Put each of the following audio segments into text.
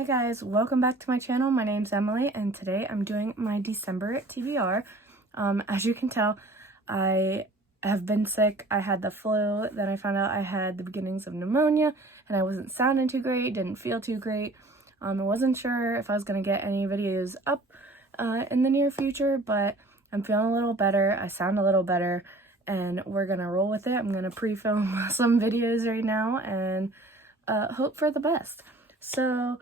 Hey guys, welcome back to my channel. My name's Emily and today I'm doing my December TBR. As you can tell, I have been sick. I had the flu, then I found out I had the beginnings of pneumonia and I wasn't sounding too great, didn't feel too great. I wasn't sure if I was going to get any videos up in the near future, but I'm feeling a little better. I sound a little better and we're going to roll with it. I'm going to pre-film some videos right now and hope for the best. So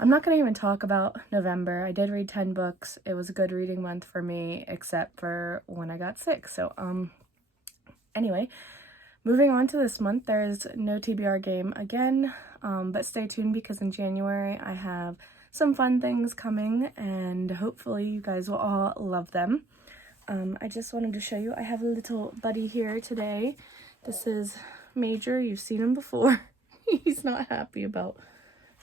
I'm not going to even talk about November. I did read 10 books. It was a good reading month for me, except for when I got sick. So, anyway, moving on to this month, there's no TBR game again, but stay tuned because in January I have some fun things coming and hopefully you guys will all love them. I just wanted to show you, I have a little buddy here today. This is Major. You've seen him before. He's not happy about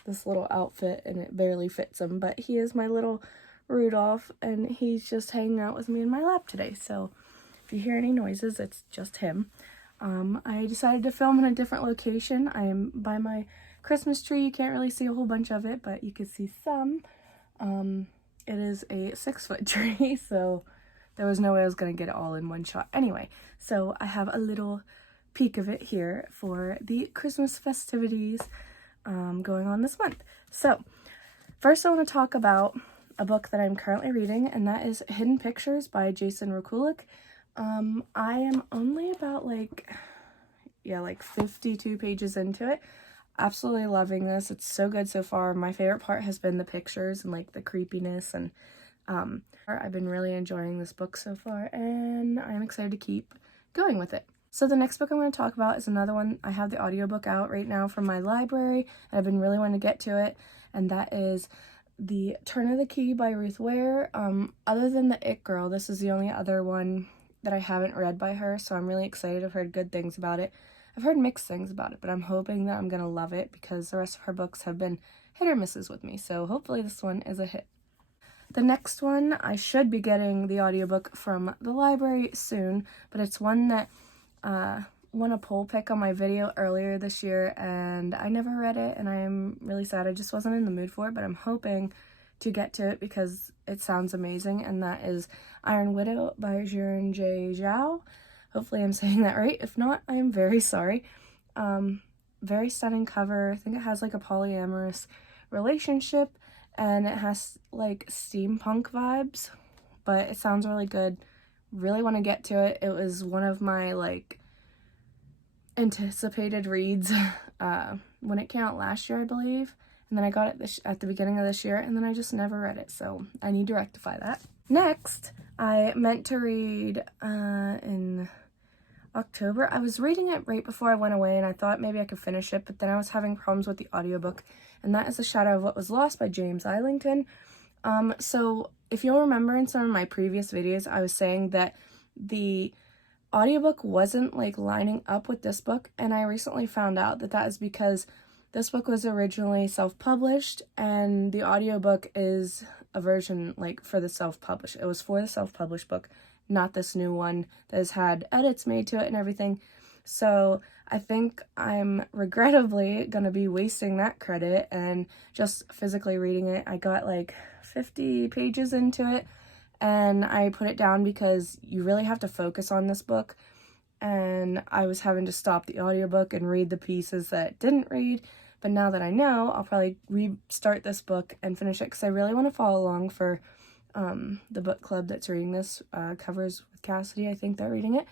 this little outfit and it barely fits him, but he is my little Rudolph and he's just hanging out with me in my lap today. So if you hear any noises, it's just him. I decided to film in a different location. I am by my Christmas tree. You can't really see a whole bunch of it, but you can see some. It is a 6-foot tree, so there was no way I was going to get it all in one shot. Anyway, so I have a little peek of it here for the Christmas festivities going on this month. So first I want to talk about a book that I'm currently reading, and that is Hidden Pictures by Jason Rekulic. I am only about like 52 pages into it. Absolutely loving this. It's so good so far. My favorite part has been the pictures and like the creepiness, and I've been really enjoying this book so far and I'm excited to keep going with it. So the next book I'm going to talk about is another one. I have the audiobook out right now from my library and I've been really wanting to get to it, and that is The Turn of the Key by Ruth Ware. Other than The It Girl, this is the only other one that I haven't read by her, so I'm really excited. I've heard good things about it. I've heard mixed things about it, but I'm hoping that I'm going to love it because the rest of her books have been hit or misses with me, so hopefully this one is a hit. The next one, I should be getting the audiobook from the library soon, but it's one that won a poll pick on my video earlier this year and I never read it and I am really sad. I just wasn't in the mood for it, but I'm hoping to get to it because it sounds amazing, and that is Iron Widow by Jiren J. Zhao. Hopefully I'm saying that right. If not, I am very sorry. Very stunning cover. I think it has like a polyamorous relationship and it has like steampunk vibes, but it sounds really good. Really want to get to it. It was one of my like anticipated reads when it came out last year, I believe, and then I got it at the beginning of this year, and then I just never read it, so I need to rectify that. Next, I meant to read in October. I was reading it right before I went away and I thought maybe I could finish it, but then I was having problems with the audiobook, and that is The Shadow of What Was Lost by James Islington. So if you'll remember in some of my previous videos, I was saying that the audiobook wasn't like lining up with this book, and I recently found out that that is because this book was originally self-published and the audiobook is a version like for the self-published. It was for the self-published book, not this new one that has had edits made to it and everything. So I think I'm regrettably gonna be wasting that credit and just physically reading it. I got like 50 pages into it and I put it down because you really have to focus on this book, and I was having to stop the audiobook and read the pieces that I didn't read. But now that I know, I'll probably restart this book and finish it because I really want to follow along for the book club that's reading this, Covers with Cassidy, I think they're reading it,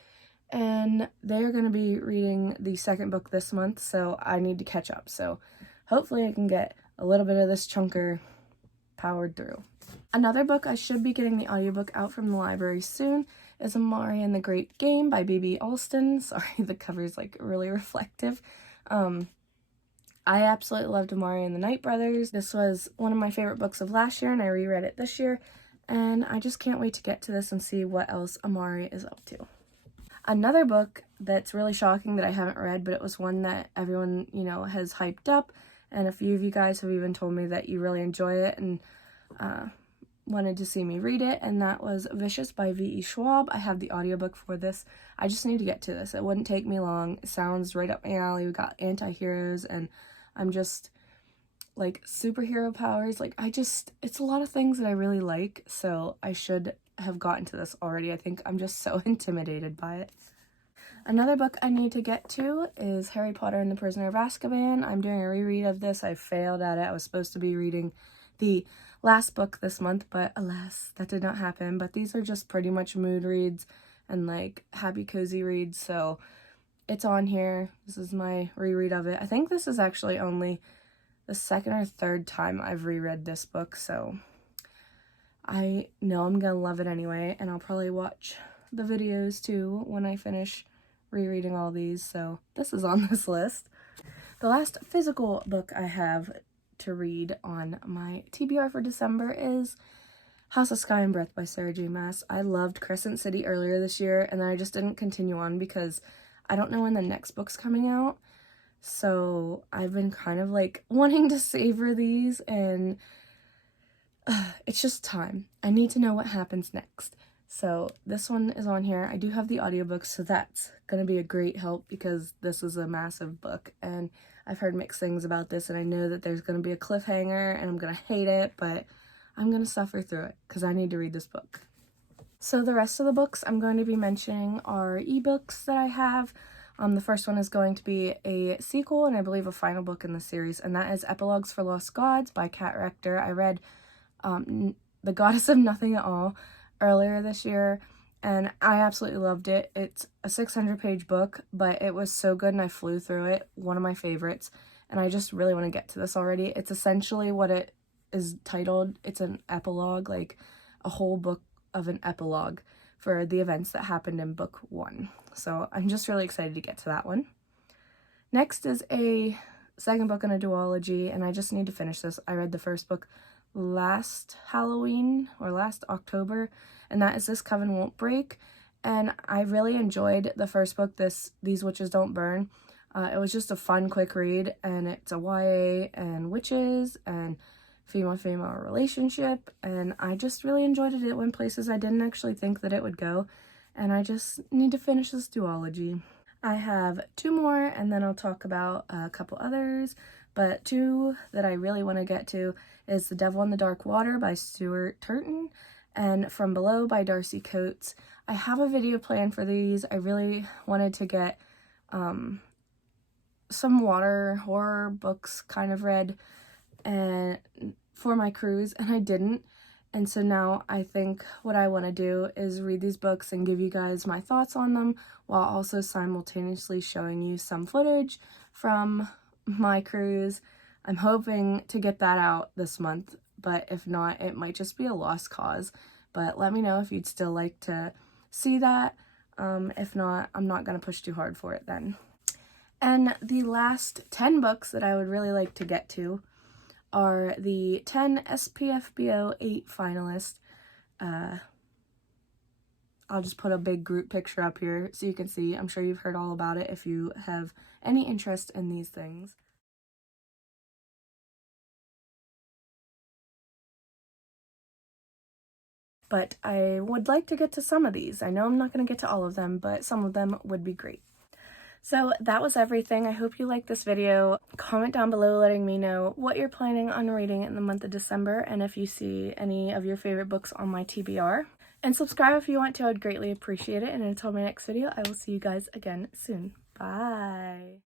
and they're going to be reading the second book this month, so I need to catch up. So hopefully I can get a little bit of this chunker powered through. Another book I should be getting the audiobook out from the library soon is Amari and the Great Game by B.B. Alston. Sorry, the cover's like really reflective. I absolutely loved Amari and the Night Brothers. This was one of my favorite books of last year and I reread it this year, and I just can't wait to get to this and see what else Amari is up to. Another book that's really shocking that I haven't read, but it was one that everyone, has hyped up, and a few of you guys have even told me that you really enjoy it and wanted to see me read it, and that was Vicious by V.E. Schwab. I have the audiobook for this. I just need to get to this. It wouldn't take me long. It sounds right up my alley. We got anti-heroes, and I'm just like superhero powers. Like it's a lot of things that I really like, so I should have gotten to this already. I think I'm just so intimidated by it. Another book I need to get to is Harry Potter and the Prisoner of Azkaban. I'm doing a reread of this. I failed at it. I was supposed to be reading the last book this month, but alas, that did not happen. But these are just pretty much mood reads and like happy cozy reads, so it's on here. This is my reread of it. I think this is actually only the second or third time I've reread this book, so I know I'm gonna love it anyway, and I'll probably watch the videos too when I finish rereading all these, so this is on this list. The last physical book I have to read on my TBR for December is House of Sky and Breath by Sarah J. Maas. I loved Crescent City earlier this year, and then I just didn't continue on because I don't know when the next book's coming out, so I've been kind of like wanting to savor these, and it's just time. I need to know what happens next. So this one is on here. I do have the audiobook, so that's going to be a great help because this is a massive book, and I've heard mixed things about this, and I know that there's going to be a cliffhanger, and I'm going to hate it, but I'm going to suffer through it because I need to read this book. So the rest of the books I'm going to be mentioning are ebooks that I have. The first one is going to be a sequel, and I believe a final book in the series, and that is Epilogues for Lost Gods by Kat Rector. I read The Goddess of Nothing at All earlier this year, and I absolutely loved it. It's a 600-page book, but it was so good and I flew through it. One of my favorites, and I just really want to get to this already. It's essentially what it is titled. It's an epilogue, like a whole book of an epilogue for the events that happened in book 1. So I'm just really excited to get to that one. Next is a second book in a duology, and I just need to finish this. I read the first book last Halloween or last October, and that is This Coven Won't Break, and I really enjoyed the first book, These Witches Don't Burn. It was just a fun quick read, and it's a YA and witches and female relationship, and I just really enjoyed it. It went places I didn't actually think that it would go, and I just need to finish this duology. I have 2 more, and then I'll talk about a couple others, but 2 that I really want to get to is The Devil in the Dark Water by Stuart Turton and From Below by Darcy Coates. I have a video planned for these. I really wanted to get some water horror books kind of read and for my cruise, and I didn't. And so now I think what I want to do is read these books and give you guys my thoughts on them while also simultaneously showing you some footage from my cruise. I'm hoping to get that out this month, but if not, it might just be a lost cause. But let me know if you'd still like to see that. If not, I'm not going to push too hard for it then. And the last 10 books that I would really like to get to are the 10 SPFBO 8 finalists. I'll just put a big group picture up here so you can see. I'm sure you've heard all about it if you have any interest in these things. But I would like to get to some of these. I know I'm not going to get to all of them, but some of them would be great. So that was everything. I hope you liked this video. Comment down below letting me know what you're planning on reading in the month of December and if you see any of your favorite books on my TBR. And subscribe if you want to. I'd greatly appreciate it. And until my next video, I will see you guys again soon. Bye!